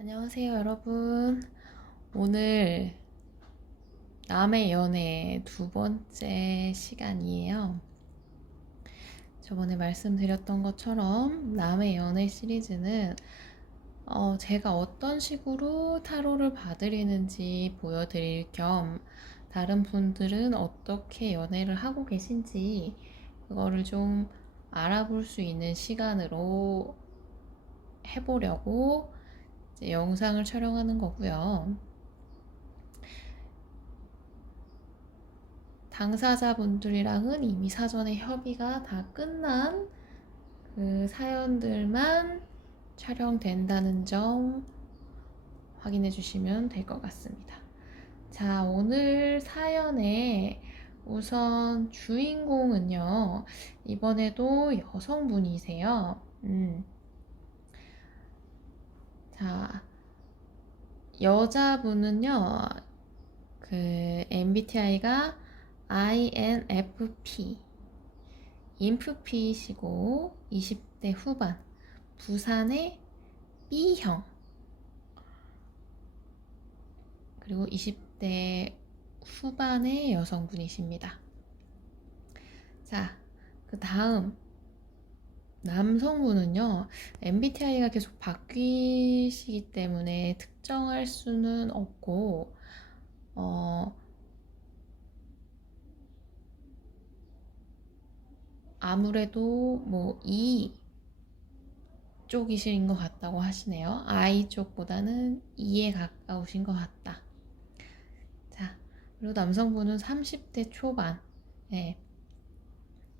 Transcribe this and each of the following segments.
안녕하세요, 여러분. 오늘 남의 연애 두 번째 시간이에요. 저번에 말씀드렸던 것처럼 남의 연애 시리즈는 제가 어떤 식으로 타로를 봐드리는지 보여드릴 겸 다른 분들은 어떻게 연애를 하고 계신지 그거를 좀 알아볼 수 있는 시간으로 해보려고 이제 영상을 촬영하는 거고요. 당사자분들이랑은 이미 사전에 협의가 다 끝난 그 사연들만 촬영된다는 점 확인해 주시면 될 것 같습니다. 자, 오늘 사연의 우선 주인공은요, 이번에도 여성분이세요. 자, 여자분은요, 그 MBTI가 INFP, 인프피이시고 20대 후반, 부산의 B형, 그리고 20대 후반의 여성분이십니다. 자, 그 다음 남성분은요, MBTI가 계속 바뀌시기 때문에 특정할 수는 없고, 아무래도 뭐 E 쪽이신 것 같다고 하시네요. I 쪽보다는 E에 가까우신 것 같다. 자, 그리고 남성분은 30대 초반, 네,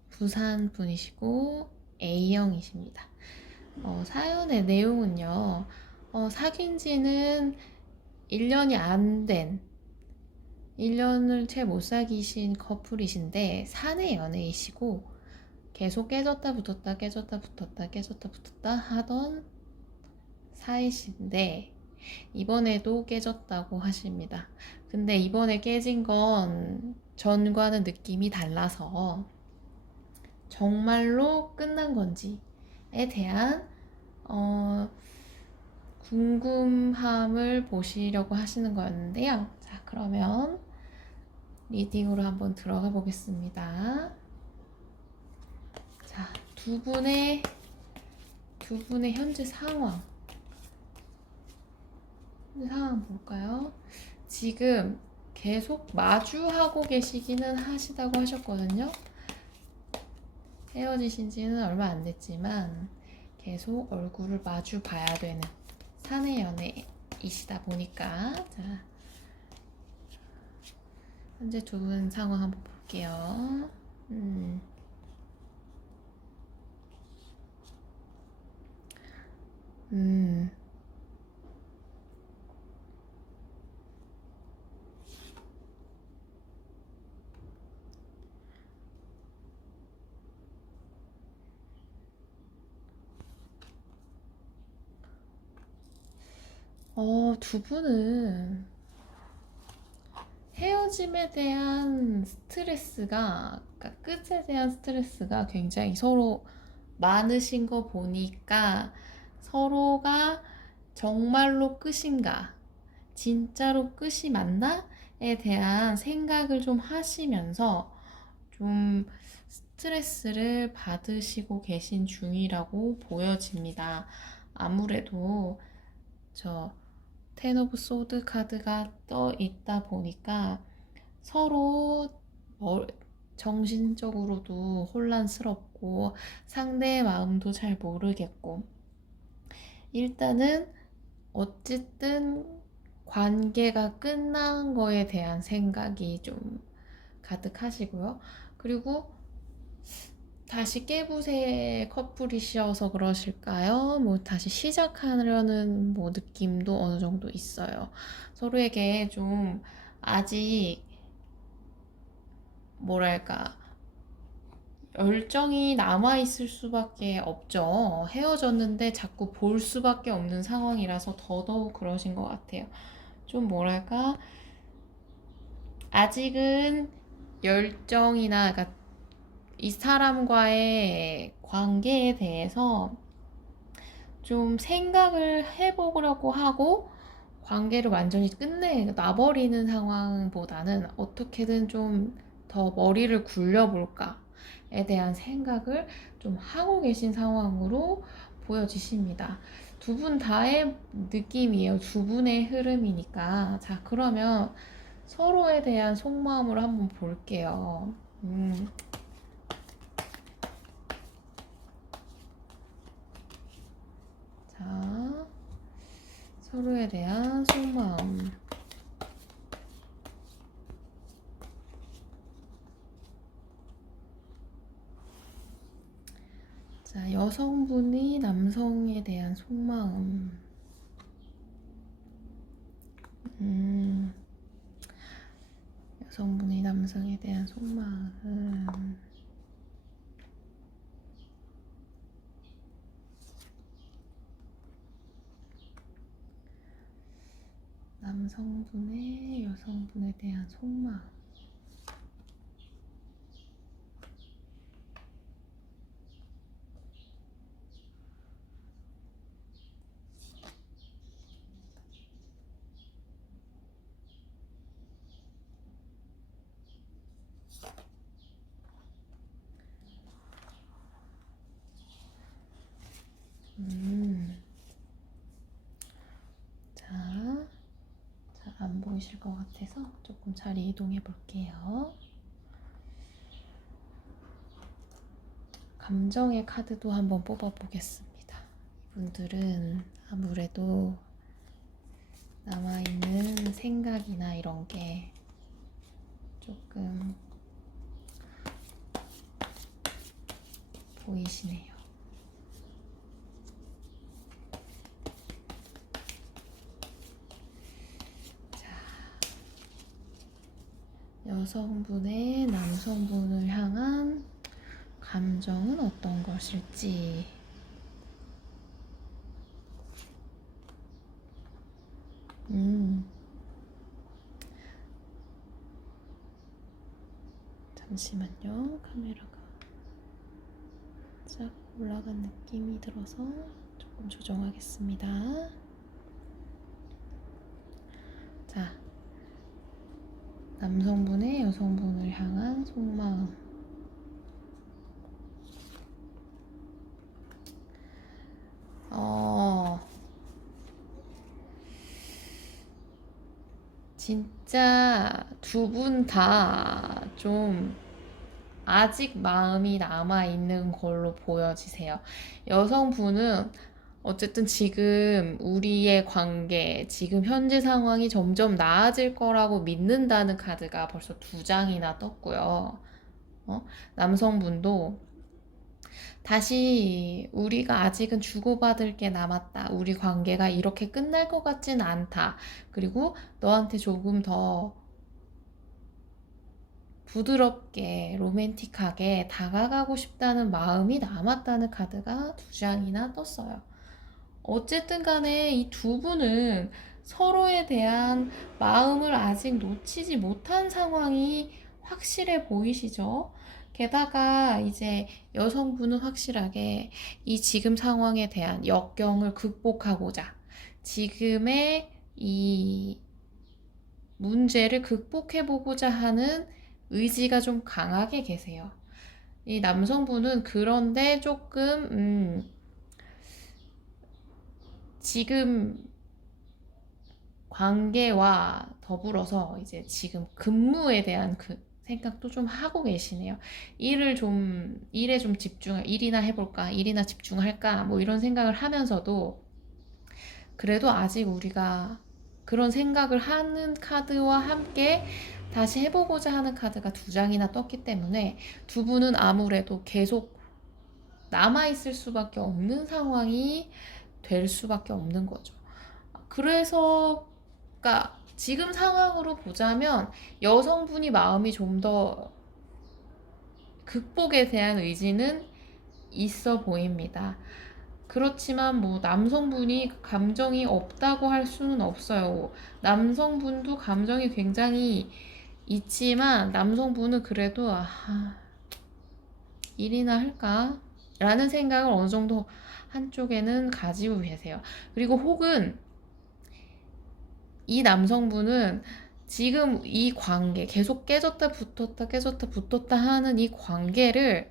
부산 분이시고 A형이십니다. 사연의 내용은요, 사귄 지는 1년이 안 된, 1년을 채 못 사귀신 커플이신데 사내 연애이시고 계속 깨졌다 붙었다 깨졌다 붙었다 깨졌다 붙었다 하던 사이신데 이번에도 깨졌다고 하십니다. 근데 이번에 깨진 건 전과는 느낌이 달라서 정말로 끝난 건지에 대한 궁금함을 보시려고 하시는 거였는데요. 자, 그러면 리딩으로 한번 들어가 보겠습니다. 자, 두 분의 현재 상황 볼까요? 지금 계속 마주하고 계시기는 하시다고 하셨거든요. 헤어지신 지는 얼마 안 됐지만 계속 얼굴을 마주 봐야 되는 사내 연애이시다 보니까, 자, 현재 두 분 상황 한번 볼게요. 두 분은 헤어짐에 대한 스트레스가, 그러니까 끝에 대한 스트레스가 굉장히 서로 많으신 거 보니까 서로가 정말로 끝인가, 진짜로 끝이 맞나?에 대한 생각을 좀 하시면서 좀 스트레스를 받으시고 계신 중이라고 보여집니다. 아무래도 저 텐 오브 소드 카드가 떠 있다 보니까 서로 정신적으로도 혼란스럽고 상대의 마음도 잘 모르겠고, 일단은 어쨌든 관계가 끝난 거에 대한 생각이 좀 가득하시고요. 그리고 다시 깨부세 커플이셔서 그러실까요? 뭐 다시 시작하려는 뭐 느낌도 어느 정도 있어요. 서로에게 좀 아직 뭐랄까 열정이 남아있을 수밖에 없죠. 헤어졌는데 자꾸 볼 수밖에 없는 상황이라서 더더욱 그러신 것 같아요. 좀 뭐랄까 아직은 열정이나, 그러니까 이 사람과의 관계에 대해서 좀 생각을 해보려고 하고 관계를 완전히 놔버리는 상황보다는 어떻게든 좀 더 머리를 굴려볼까에 대한 생각을 좀 하고 계신 상황으로 보여지십니다. 두 분 다의 느낌이에요. 두 분의 흐름이니까. 자, 그러면 서로에 대한 속마음을 한번 볼게요. 자, 서로에 대한 속마음. 자, 여성분이 남성에 대한 속마음. 여성분이 남성에 대한 속마음. 남성분의 여성분에 대한 속마음. 잘 안 보이실 것 같아서 조금 자리 이동해 볼게요. 감정의 카드도 한번 뽑아 보겠습니다. 이분들은 아무래도 남아있는 생각이나 이런 게 조금 보이시네요. 여성분의 남성분을 향한 감정은 어떤 것일지. 잠시만요. 카메라가 쫙 올라간 느낌이 들어서 조금 조정하겠습니다. 자, 남성분의 여성분을 향한 속마음. 진짜 두 분 다 좀 아직 마음이 남아있는 걸로 보여지세요. 여성분은 어쨌든 지금 우리의 관계, 지금 현재 상황이 점점 나아질 거라고 믿는다는 카드가 벌써 2장이나 떴고요. 남성분도 다시 우리가 아직은 주고받을 게 남았다. 우리 관계가 이렇게 끝날 것 같진 않다. 그리고 너한테 조금 더 부드럽게 로맨틱하게 다가가고 싶다는 마음이 남았다는 카드가 2장이나 떴어요. 어쨌든 간에 이 두 분은 서로에 대한 마음을 아직 놓치지 못한 상황이 확실해 보이시죠? 게다가 이제 여성분은 확실하게 이 지금 상황에 대한 역경을 극복하고자 지금의 이 문제를 극복해보고자 하는 의지가 좀 강하게 계세요. 이 남성분은 그런데 조금 지금 관계와 더불어서 이제 지금 근무에 대한 그 생각도 좀 하고 계시네요. 일에 좀 일이나 해볼까, 일이나 집중할까, 뭐 이런 생각을 하면서도 그래도 아직 우리가 그런 생각을 하는 카드와 함께 다시 해보고자 하는 카드가 2장이나 떴기 때문에 두 분은 아무래도 계속 남아있을 수밖에 없는 상황이 될 수밖에 없는 거죠. 그래서 그러니까 지금 상황으로 보자면 여성분이 마음이 좀 더 극복에 대한 의지는 있어 보입니다. 그렇지만 뭐 남성분이 감정이 없다고 할 수는 없어요. 남성분도 감정이 굉장히 있지만 남성분은 그래도 일이나 할까? 라는 생각을 어느 정도 한쪽에는 가지고 계세요. 그리고 혹은 이 남성분은 지금 이 관계, 계속 깨졌다 붙었다 깨졌다 붙었다 하는 이 관계를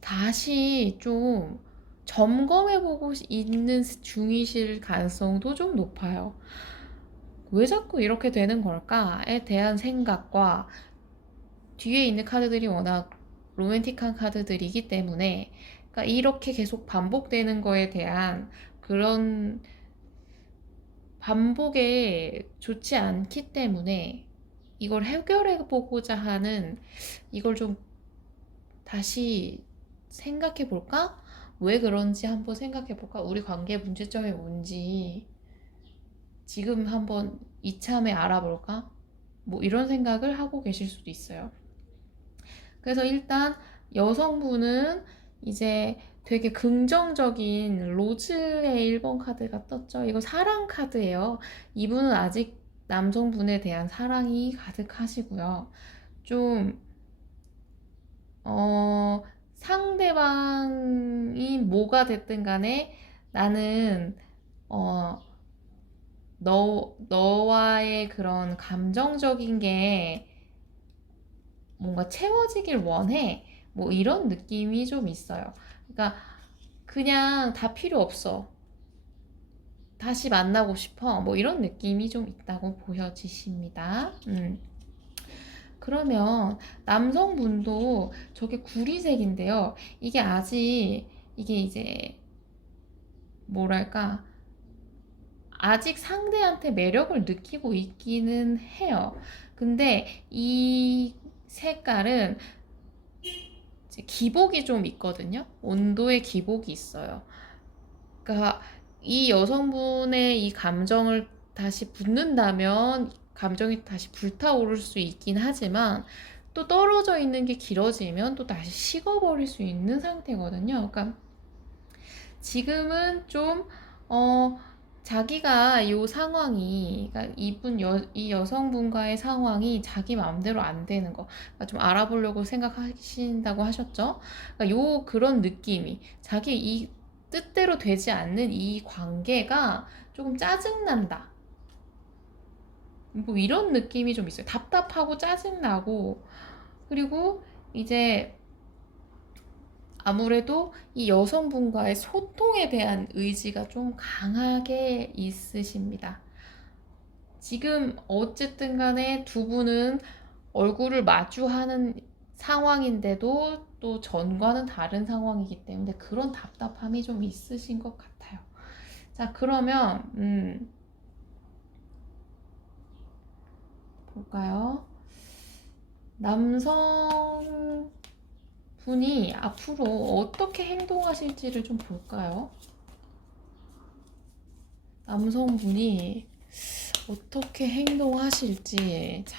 다시 좀 점검해보고 있는 중이실 가능성도 좀 높아요. 왜 자꾸 이렇게 되는 걸까에 대한 생각과 뒤에 있는 카드들이 워낙 로맨틱한 카드들이기 때문에, 그러니까 이렇게 계속 반복되는 거에 대한 그런 반복에 좋지 않기 때문에 이걸 해결해 보고자 하는, 이걸 좀 다시 생각해 볼까? 왜 그런지 한번 생각해 볼까? 우리 관계 문제점이 뭔지 지금 한번 이참에 알아볼까? 뭐 이런 생각을 하고 계실 수도 있어요. 그래서 일단 여성분은 이제 되게 긍정적인 로즈의 1번 카드가 떴죠. 이거 사랑 카드예요. 이분은 아직 남성분에 대한 사랑이 가득하시고요. 좀 상대방이 뭐가 됐든 간에 나는 어, 너와의 그런 감정적인 게 뭔가 채워지길 원해. 뭐 이런 느낌이 좀 있어요. 그러니까 그냥 다 필요 없어. 다시 만나고 싶어. 뭐 이런 느낌이 좀 있다고 보여지십니다. 그러면 남성분도 저게 구리색인데요. 이게 아직, 이게 이제 뭐랄까, 아직 상대한테 매력을 느끼고 있기는 해요. 근데 이 색깔은 이제 기복이 좀 있거든요. 온도의 기복이 있어요. 그러니까 이 여성분의 이 감정을 다시 붙는다면 감정이 다시 불타오를 수 있긴 하지만, 또 떨어져 있는 게 길어지면 또 다시 식어버릴 수 있는 상태거든요. 그러니까 지금은 좀 자기가 이 상황이, 그러니까 이 여성분과의 상황이 자기 마음대로 안 되는 거, 그러니까 좀 알아보려고 생각하신다고 하셨죠? 그러니까 그런 느낌이, 자기 이 뜻대로 되지 않는 이 관계가 조금 짜증난다. 뭐 이런 느낌이 좀 있어요. 답답하고 짜증나고, 그리고 이제 아무래도 이 여성분과의 소통에 대한 의지가 좀 강하게 있으십니다. 지금 어쨌든 간에 두 분은 얼굴을 마주하는 상황인데도 또 전과는 다른 상황이기 때문에 그런 답답함이 좀 있으신 것 같아요. 자, 그러면 볼까요? 남성 분이 앞으로 어떻게 행동하실지를 좀 볼까요? 남성분이 어떻게 행동하실지. 자,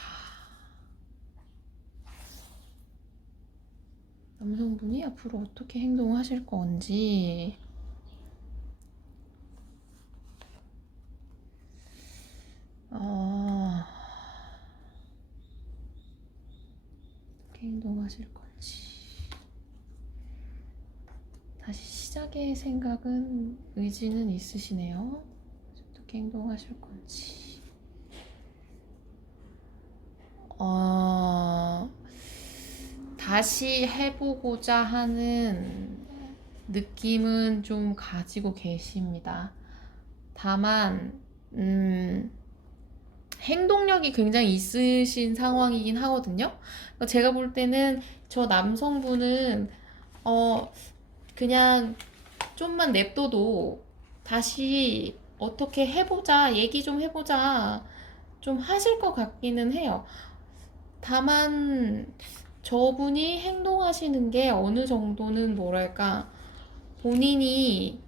남성분이 앞으로 어떻게 행동하실 건지. 어떻게 행동하실 건지. 다시 시작의 생각은, 의지는 있으시네요. 어떻게 행동하실 건지. 다시 해보고자 하는 느낌은 좀 가지고 계십니다. 다만, 행동력이 굉장히 있으신 상황이긴 하거든요. 제가 볼 때는 저 남성분은, 그냥 좀만 냅둬도 다시 어떻게 해보자, 얘기 좀 해보자, 좀 하실 것 같기는 해요. 다만 저분이 행동하시는 게 어느 정도는 뭐랄까, 본인이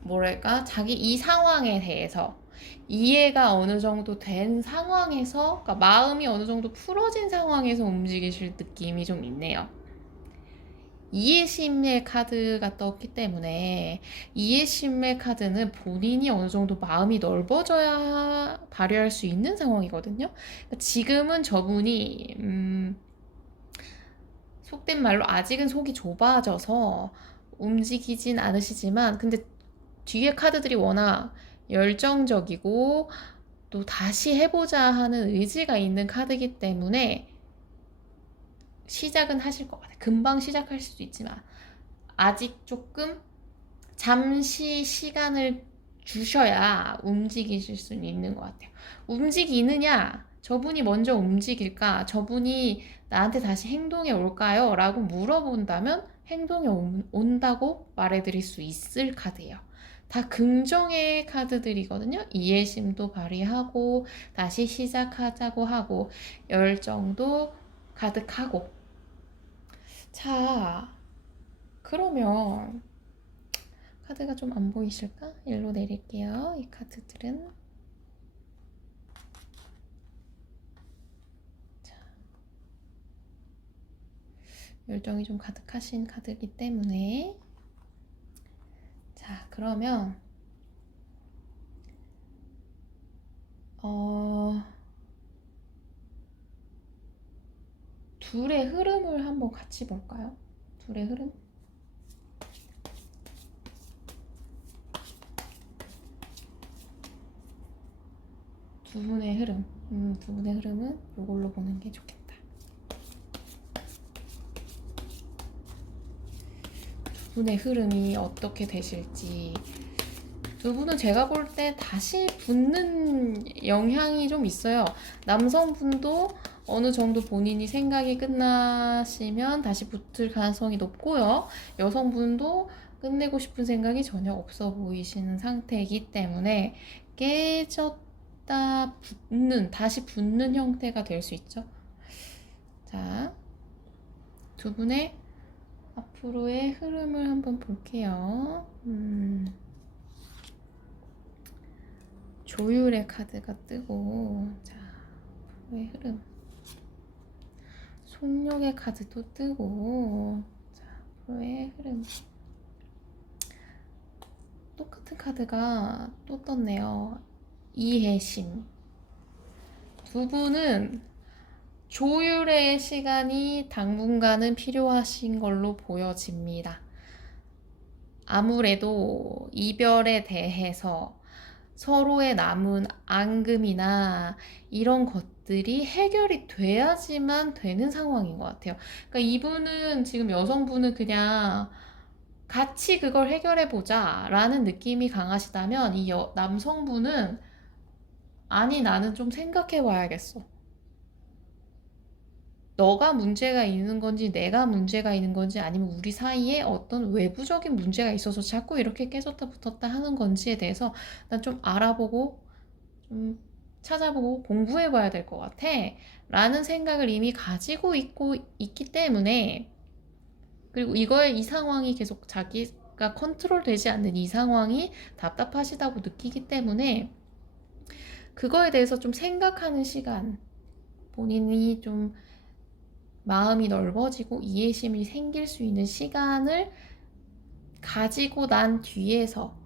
뭐랄까, 자기 이 상황에 대해서 이해가 어느 정도 된 상황에서, 그러니까 마음이 어느 정도 풀어진 상황에서 움직이실 느낌이 좀 있네요. 이해심의 카드가 떴기 때문에, 이해심의 카드는 본인이 어느 정도 마음이 넓어져야 발휘할 수 있는 상황이거든요. 그러니까 지금은 저분이 속된 말로 아직은 속이 좁아져서 움직이진 않으시지만, 근데 뒤에 카드들이 워낙 열정적이고 또 다시 해보자 하는 의지가 있는 카드이기 때문에 시작은 하실 것 같아요. 금방 시작할 수도 있지만 아직 조금 잠시 시간을 주셔야 움직이실 수 있는 것 같아요. 움직이느냐, 저분이 먼저 움직일까, 저분이 나한테 다시 행동에 올까요? 라고 물어본다면 행동에 온다고 말해드릴 수 있을 카드예요. 다 긍정의 카드들이거든요. 이해심도 발휘하고 다시 시작하자고 하고 열정도 가득하고. 자, 그러면 카드가 좀 안 보이실까? 일로 내릴게요. 이 카드들은. 자, 열정이 좀 가득하신 카드이기 때문에. 자, 그러면 둘의 흐름을 한번 같이 볼까요? 둘의 흐름? 두 분의 흐름. 두 분의 흐름은 이걸로 보는 게 좋겠다. 두 분의 흐름이 어떻게 되실지. 두 분은 제가 볼 때 다시 붙는 영향이 좀 있어요. 남성분도 어느 정도 본인이 생각이 끝나시면 다시 붙을 가능성이 높고요. 여성분도 끝내고 싶은 생각이 전혀 없어 보이시는 상태이기 때문에 깨졌다 붙는, 다시 붙는 형태가 될 수 있죠. 자, 두 분의 앞으로의 흐름을 한번 볼게요. 조율의 카드가 뜨고, 자, 앞으로의 흐름. 속력의 카드도 뜨고, 자, 앞으로의 흐름. 똑같은 카드가 또 떴네요. 이해심. 두 분은 조율의 시간이 당분간은 필요하신 걸로 보여집니다. 아무래도 이별에 대해서 서로의 남은 앙금이나 이런 것들이 해결이 돼야지만 되는 상황인 것 같아요. 그러니까 이분은 지금 여성분은 그냥 같이 그걸 해결해보자 라는 느낌이 강하시다면 이 남성분은 아니 나는 좀 생각해봐야겠어. 너가 문제가 있는 건지 내가 문제가 있는 건지 아니면 우리 사이에 어떤 외부적인 문제가 있어서 자꾸 이렇게 깨졌다 붙었다 하는 건지에 대해서 난 좀 알아보고 좀 찾아보고 공부해 봐야 될 것 같아 라는 생각을 이미 가지고 있기 때문에, 그리고 이 상황이 계속 자기가 컨트롤 되지 않는 이 상황이 답답하시다고 느끼기 때문에 그거에 대해서 좀 생각하는 시간, 본인이 좀 마음이 넓어지고 이해심이 생길 수 있는 시간을 가지고 난 뒤에서,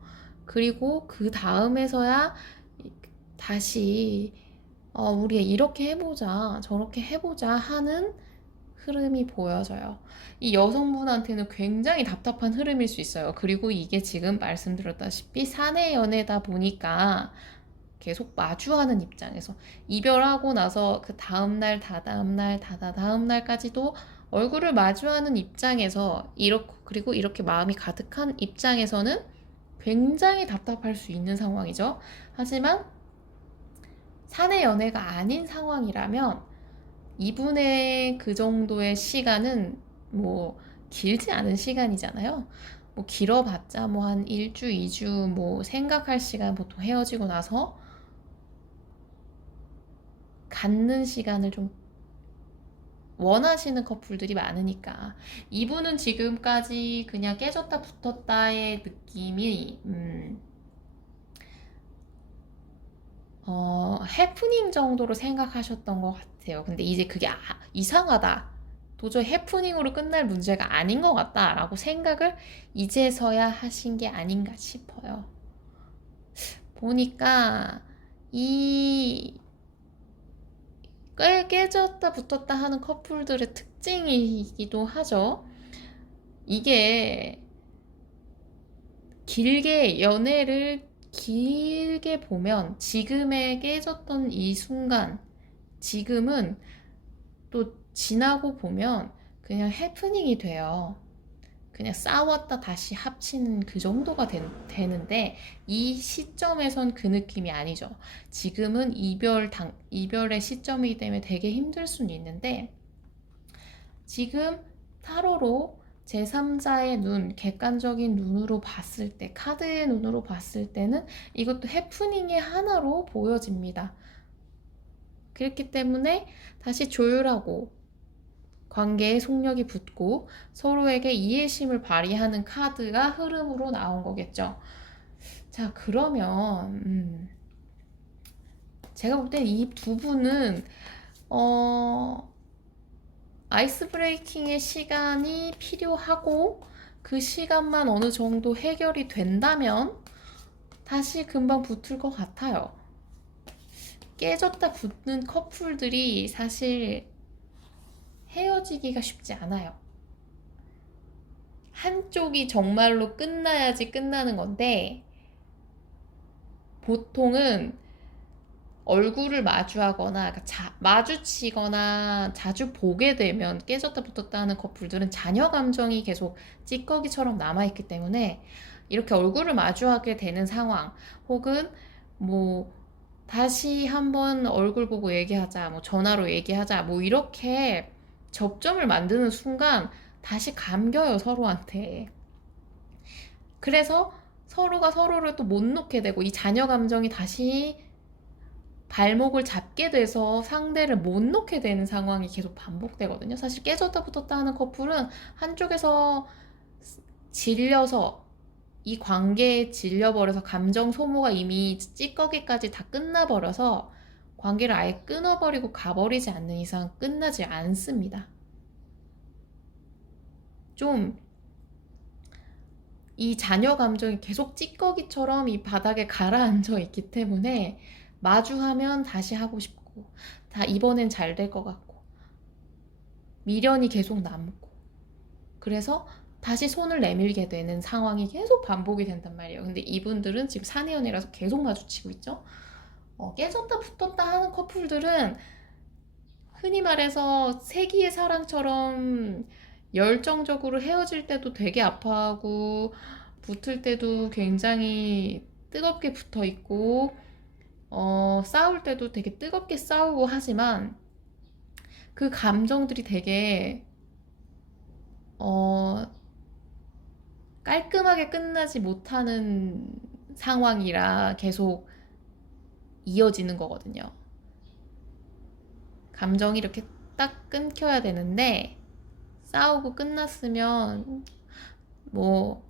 그리고 그 다음에서야 다시 우리 이렇게 해보자 저렇게 해보자 하는 흐름이 보여져요. 이 여성분한테는 굉장히 답답한 흐름일 수 있어요. 그리고 이게 지금 말씀드렸다시피 사내 연애다 보니까 계속 마주하는 입장에서 이별하고 나서 그 다음날, 다다음날, 다다다음날까지도 얼굴을 마주하는 입장에서 그리고 이렇게 마음이 가득한 입장에서는 굉장히 답답할 수 있는 상황이죠. 하지만 사내 연애가 아닌 상황이라면 이분의 그 정도의 시간은 뭐 길지 않은 시간이잖아요. 뭐 길어봤자 뭐 한 1주, 2주 뭐 생각할 시간, 보통 헤어지고 나서 갖는 시간을 좀 원하시는 커플들이 많으니까. 이분은 지금까지 그냥 깨졌다 붙었다의 느낌이 해프닝 정도로 생각하셨던 것 같아요. 근데 이제 그게 이상하다, 도저히 해프닝으로 끝날 문제가 아닌 것 같다 라고 생각을 이제서야 하신 게 아닌가 싶어요. 보니까 이 깨졌다 붙었다 하는 커플들의 특징이기도 하죠. 이게 연애를 길게 보면 지금의 깨졌던 이 순간, 지금은 또 지나고 보면 그냥 해프닝이 돼요. 그냥 싸웠다 다시 합치는 그 정도가 되는데 이 시점에선 그 느낌이 아니죠. 지금은 이별의 시점이기 때문에 되게 힘들 수는 있는데 지금 타로로 제3자의 눈, 객관적인 눈으로 봤을 때, 카드의 눈으로 봤을 때는 이것도 해프닝의 하나로 보여집니다. 그렇기 때문에 다시 조율하고 관계에 속력이 붙고 서로에게 이해심을 발휘하는 카드가 흐름으로 나온 거겠죠. 자, 그러면 제가 볼 땐 이 두 분은 아이스 브레이킹의 시간이 필요하고 그 시간만 어느 정도 해결이 된다면 다시 금방 붙을 것 같아요. 깨졌다 붙는 커플들이 사실 헤어지기가 쉽지 않아요. 한쪽이 정말로 끝나야지 끝나는 건데 보통은 얼굴을 마주하거나 마주치거나 자주 보게 되면 깨졌다 붙었다 하는 커플들은 자녀 감정이 계속 찌꺼기처럼 남아있기 때문에 이렇게 얼굴을 마주하게 되는 상황 혹은 뭐 다시 한번 얼굴 보고 얘기하자, 뭐 전화로 얘기하자, 뭐 이렇게 접점을 만드는 순간 다시 감겨요, 서로한테. 그래서 서로가 서로를 또 못 놓게 되고 이 자녀 감정이 다시 발목을 잡게 돼서 상대를 못 놓게 되는 상황이 계속 반복되거든요. 사실 깨졌다 붙었다 하는 커플은 한쪽에서 질려서 이 관계에 질려버려서 감정 소모가 이미 찌꺼기까지 다 끝나버려서 관계를 아예 끊어버리고 가버리지 않는 이상 끝나지 않습니다. 좀 이 자녀 감정이 계속 찌꺼기처럼 이 바닥에 가라앉아 있기 때문에 마주하면 다시 하고 싶고 다 이번엔 잘 될 것 같고 미련이 계속 남고 그래서 다시 손을 내밀게 되는 상황이 계속 반복이 된단 말이에요. 근데 이분들은 지금 사내연애라서 계속 마주치고 있죠. 깨졌다 붙었다 하는 커플들은 흔히 말해서 세기의 사랑처럼 열정적으로 헤어질 때도 되게 아파하고 붙을 때도 굉장히 뜨겁게 붙어 있고 싸울 때도 되게 뜨겁게 싸우고 하지만 그 감정들이 되게 깔끔하게 끝나지 못하는 상황이라 계속 이어지는 거거든요. 감정이 이렇게 딱 끊겨야 되는데 싸우고 끝났으면 뭐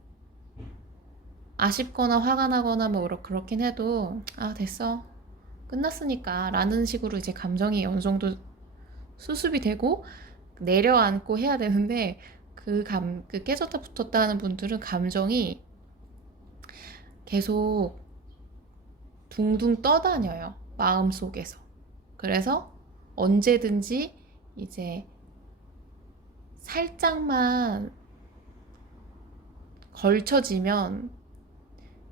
아쉽거나 화가 나거나 뭐 그렇긴 해도 됐어 끝났으니까 라는 식으로 이제 감정이 어느 정도 수습이 되고 내려앉고 해야 되는데 그 깨졌다 붙었다 하는 분들은 감정이 계속 둥둥 떠다녀요, 마음속에서. 그래서 언제든지 이제 살짝만 걸쳐지면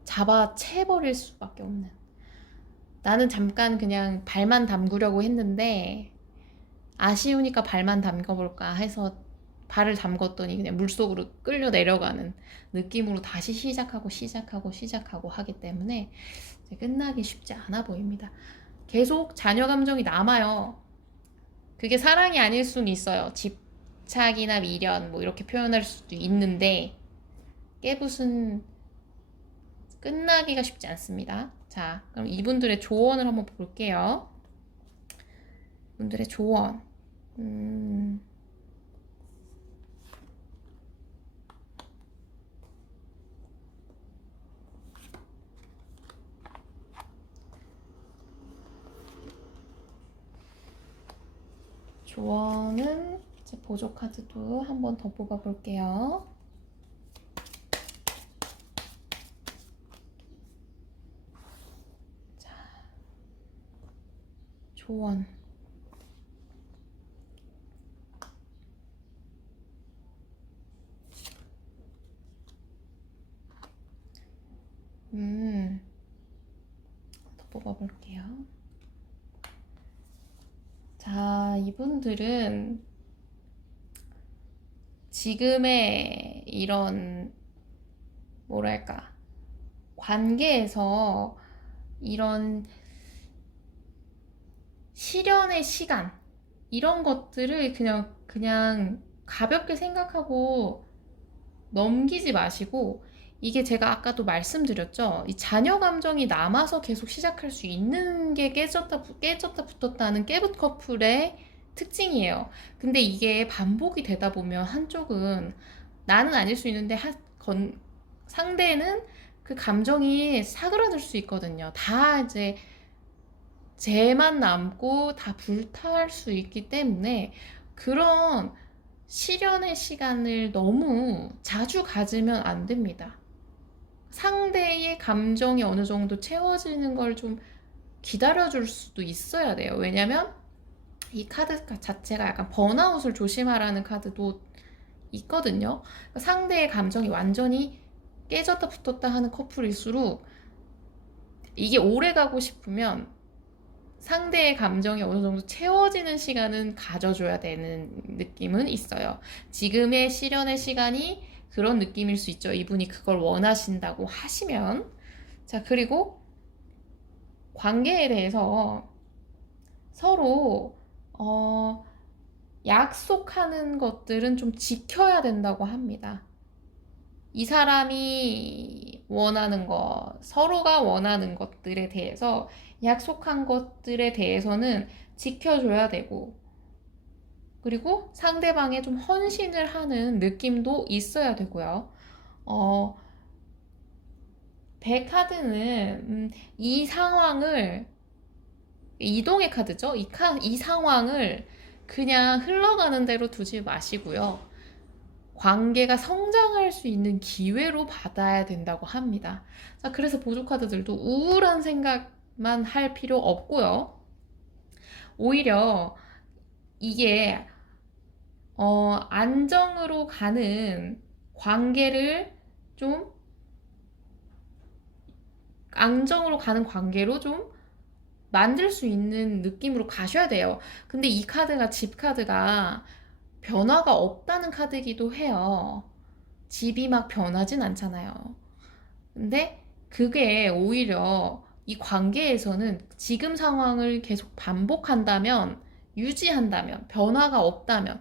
잡아채버릴 수밖에 없는. 나는 잠깐 그냥 발만 담그려고 했는데 아쉬우니까 발만 담궈볼까 해서 발을 담궜더니 그냥 물속으로 끌려 내려가는 느낌으로 다시 시작하고 하기 때문에 끝나기 쉽지 않아 보입니다. 계속 자녀 감정이 남아요. 그게 사랑이 아닐 수는 있어요. 집착이나 미련 뭐 이렇게 표현할 수도 있는데 깨붓은 끝나기가 쉽지 않습니다. 자, 그럼 이분들의 조언을 한번 볼게요. 이분들의 조언. 조언은 제 보조 카드도 한번 더 뽑아 볼게요. 자, 조언. 더 뽑아볼게요. 자, 이분들은 지금의 이런, 뭐랄까, 관계에서 이런 실연의 시간, 이런 것들을 그냥 가볍게 생각하고 넘기지 마시고, 이게 제가 아까도 말씀드렸죠. 이 자녀 감정이 남아서 계속 시작할 수 있는 게 깨졌다 붙었다 하는 깨붙 커플의 특징이에요. 근데 이게 반복이 되다 보면 한쪽은 나는 아닐 수 있는데 상대는 그 감정이 사그라들 수 있거든요. 다 이제 쟤만 남고 다 불탈 수 있기 때문에 그런 실연의 시간을 너무 자주 가지면 안 됩니다. 상대의 감정이 어느 정도 채워지는 걸 좀 기다려줄 수도 있어야 돼요. 왜냐면 이 카드 자체가 약간 번아웃을 조심하라는 카드도 있거든요. 상대의 감정이 완전히 깨졌다 붙었다 하는 커플일수록 이게 오래 가고 싶으면 상대의 감정이 어느 정도 채워지는 시간은 가져줘야 되는 느낌은 있어요. 지금의 실연의 시간이 그런 느낌일 수 있죠. 이분이 그걸 원하신다고 하시면. 자, 그리고 관계에 대해서 서로 약속하는 것들은 좀 지켜야 된다고 합니다. 이 사람이 원하는 것, 서로가 원하는 것들에 대해서 약속한 것들에 대해서는 지켜줘야 되고, 그리고 상대방에 좀 헌신을 하는 느낌도 있어야 되고요. 배 카드는 이 상황을, 이동의 카드죠. 이 상황을 그냥 흘러가는 대로 두지 마시고요. 관계가 성장할 수 있는 기회로 받아야 된다고 합니다. 자, 그래서 보조 카드들도 우울한 생각만 할 필요 없고요. 오히려 이게 안정으로 가는 관계를 좀 안정으로 가는 관계로 좀 만들 수 있는 느낌으로 가셔야 돼요. 근데 이 카드가 집 카드가 변화가 없다는 카드이기도 해요. 집이 막 변하진 않잖아요. 근데 그게 오히려 이 관계에서는 지금 상황을 계속 반복한다면, 유지한다면, 변화가 없다면,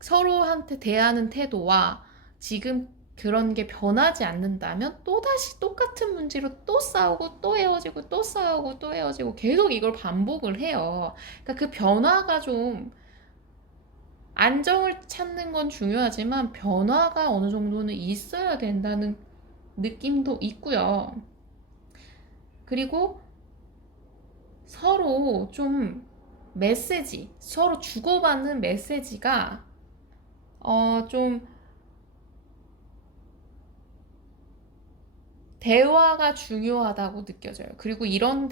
서로한테 대하는 태도와 지금 그런 게 변하지 않는다면 또다시 똑같은 문제로 또 싸우고 또 헤어지고 또 싸우고 또 헤어지고 계속 이걸 반복을 해요. 그러니까 그 변화가 좀 안정을 찾는 건 중요하지만 변화가 어느 정도는 있어야 된다는 느낌도 있고요. 그리고 서로 좀 서로 주고받는 메시지가 좀 대화가 중요하다고 느껴져요. 그리고 이런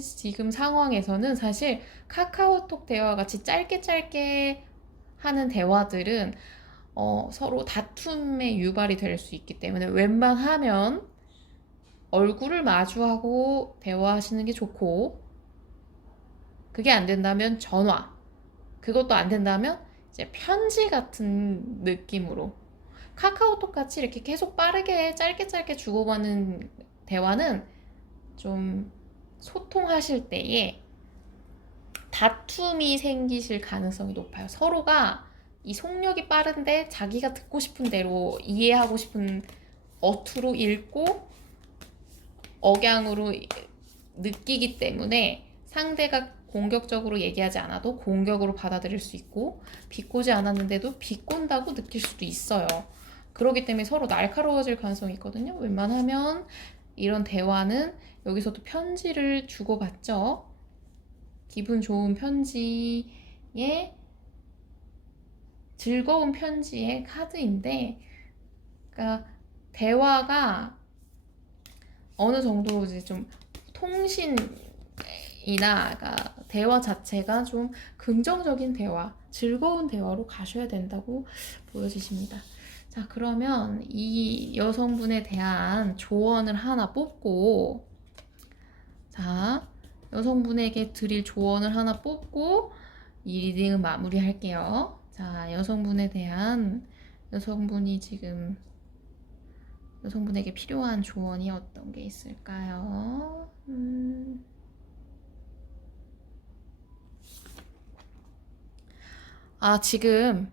지금 상황에서는 사실 카카오톡 대화 같이 짧게 하는 대화들은 서로 다툼의 유발이 될 수 있기 때문에 웬만하면 얼굴을 마주하고 대화하시는 게 좋고, 그게 안 된다면 전화, 그것도 안 된다면 이제 편지 같은 느낌으로 카카오톡 같이 이렇게 계속 빠르게 짧게 주고받는 대화는 좀 소통하실 때에 다툼이 생기실 가능성이 높아요. 서로가 이 속력이 빠른데 자기가 듣고 싶은 대로 이해하고 싶은 어투로 읽고 억양으로 느끼기 때문에 상대가 공격적으로 얘기하지 않아도 공격으로 받아들일 수 있고, 비꼬지 않았는데도 비꼰다고 느낄 수도 있어요. 그렇기 때문에 서로 날카로워질 가능성이 있거든요. 웬만하면 이런 대화는 여기서도 편지를 주고받죠. 기분 좋은 편지에, 즐거운 편지의 카드인데, 그러니까 대화가 어느 정도 이제 좀 통신이나, 그러니까 대화 자체가 좀 긍정적인 대화, 즐거운 대화로 가셔야 된다고 보여지십니다. 자, 그러면 이 여성분에 대한 조언을 하나 뽑고, 자, 여성분에게 드릴 조언을 하나 뽑고 이 리딩을 마무리할게요. 자, 여성분이 지금 여성분에게 필요한 조언이 어떤 게 있을까요? 지금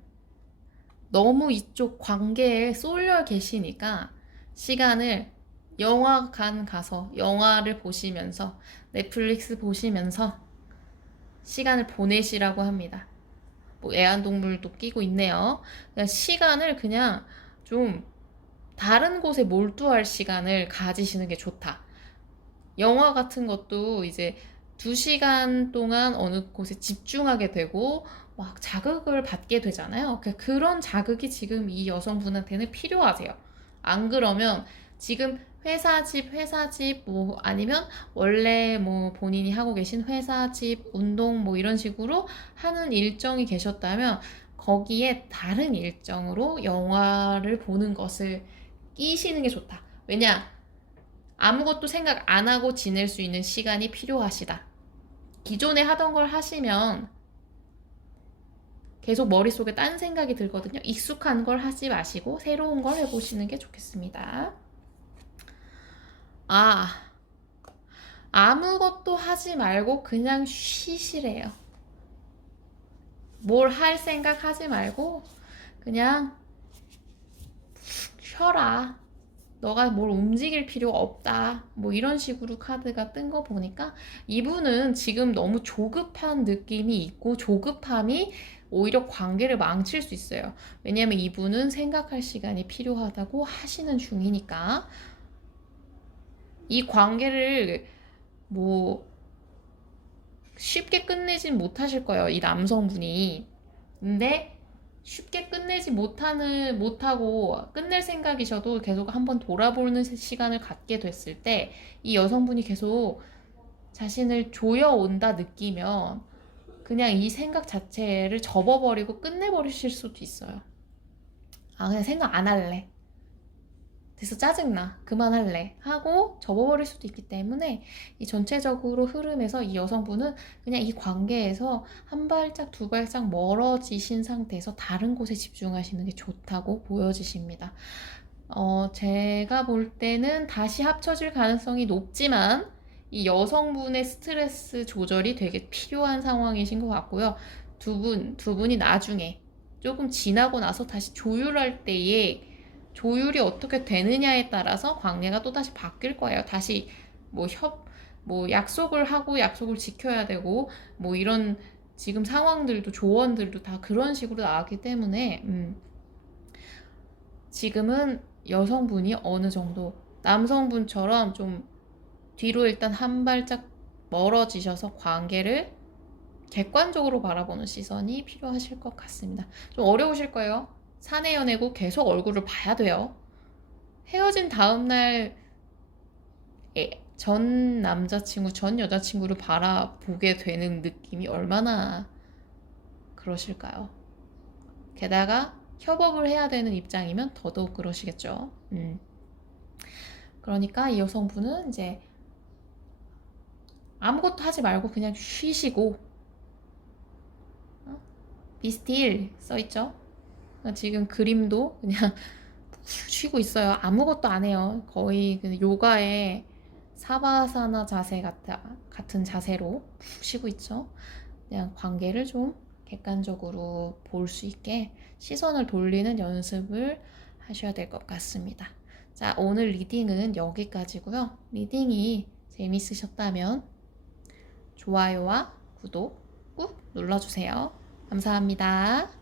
너무 이쪽 관계에 쏠려 계시니까 시간을 영화관 가서 영화를 보시면서 넷플릭스 보시면서 시간을 보내시라고 합니다. 뭐 애완동물도 끼고 있네요. 그냥 시간을 그냥 좀 다른 곳에 몰두할 시간을 가지시는 게 좋다. 영화 같은 것도 이제 2시간 동안 어느 곳에 집중하게 되고 막 자극을 받게 되잖아요. 그런 자극이 지금 이 여성분한테는 필요하세요. 안 그러면 지금 회사 집, 뭐 아니면 원래 뭐 본인이 하고 계신 회사 집, 운동 뭐 이런 식으로 하는 일정이 계셨다면 거기에 다른 일정으로 영화를 보는 것을 끼시는 게 좋다. 왜냐? 아무것도 생각 안 하고 지낼 수 있는 시간이 필요하시다. 기존에 하던 걸 하시면 계속 머릿속에 딴 생각이 들거든요. 익숙한 걸 하지 마시고 새로운 걸 해보시는 게 좋겠습니다. 아무것도 하지 말고 그냥 쉬시래요. 뭘 할 생각 하지 말고 그냥 쉬어라. 너가 뭘 움직일 필요 없다. 뭐 이런 식으로 카드가 뜬 거 보니까 이분은 지금 너무 조급한 느낌이 있고 조급함이 오히려 관계를 망칠 수 있어요. 왜냐면 이분은 생각할 시간이 필요하다고 하시는 중이니까 이 관계를 뭐 쉽게 끝내진 못하실 거예요. 이 남성분이. 근데 쉽게 끝내지 못하고 끝낼 생각이셔도 계속 한번 돌아보는 시간을 갖게 됐을 때 이 여성분이 계속 자신을 조여온다 느끼면 그냥 이 생각 자체를 접어버리고 끝내버리실 수도 있어요. 그냥 생각 안 할래. 됐어, 짜증나. 그만할래. 하고 접어버릴 수도 있기 때문에 이 전체적으로 흐름에서 이 여성분은 그냥 이 관계에서 한 발짝, 두 발짝 멀어지신 상태에서 다른 곳에 집중하시는 게 좋다고 보여지십니다. 제가 볼 때는 다시 합쳐질 가능성이 높지만 이 여성분의 스트레스 조절이 되게 필요한 상황이신 것 같고요. 두 분이 나중에 조금 지나고 나서 다시 조율할 때에 조율이 어떻게 되느냐에 따라서 관계가 또 다시 바뀔 거예요. 다시 뭐 약속을 하고 약속을 지켜야 되고 뭐 이런 지금 상황들도 조언들도 다 그런 식으로 나왔기 때문에 지금은 여성분이 어느 정도 남성분처럼 좀 뒤로 일단 한 발짝 멀어지셔서 관계를 객관적으로 바라보는 시선이 필요하실 것 같습니다. 좀 어려우실 거예요. 사내 연애고 계속 얼굴을 봐야 돼요. 헤어진 다음날 전 남자친구, 전 여자친구를 바라보게 되는 느낌이 얼마나 그러실까요? 게다가 협업을 해야 되는 입장이면 더더욱 그러시겠죠. 그러니까 이 여성분은 이제 아무것도 하지 말고 그냥 쉬시고 비스틸 써있죠? 지금 그림도 그냥 쉬고 있어요. 아무것도 안 해요. 거의 요가의 사바사나 자세 같은 자세로 푹 쉬고 있죠. 그냥 관계를 좀 객관적으로 볼 수 있게 시선을 돌리는 연습을 하셔야 될 것 같습니다. 자, 오늘 리딩은 여기까지고요. 리딩이 재밌으셨다면 좋아요와 구독 꾹 눌러주세요. 감사합니다.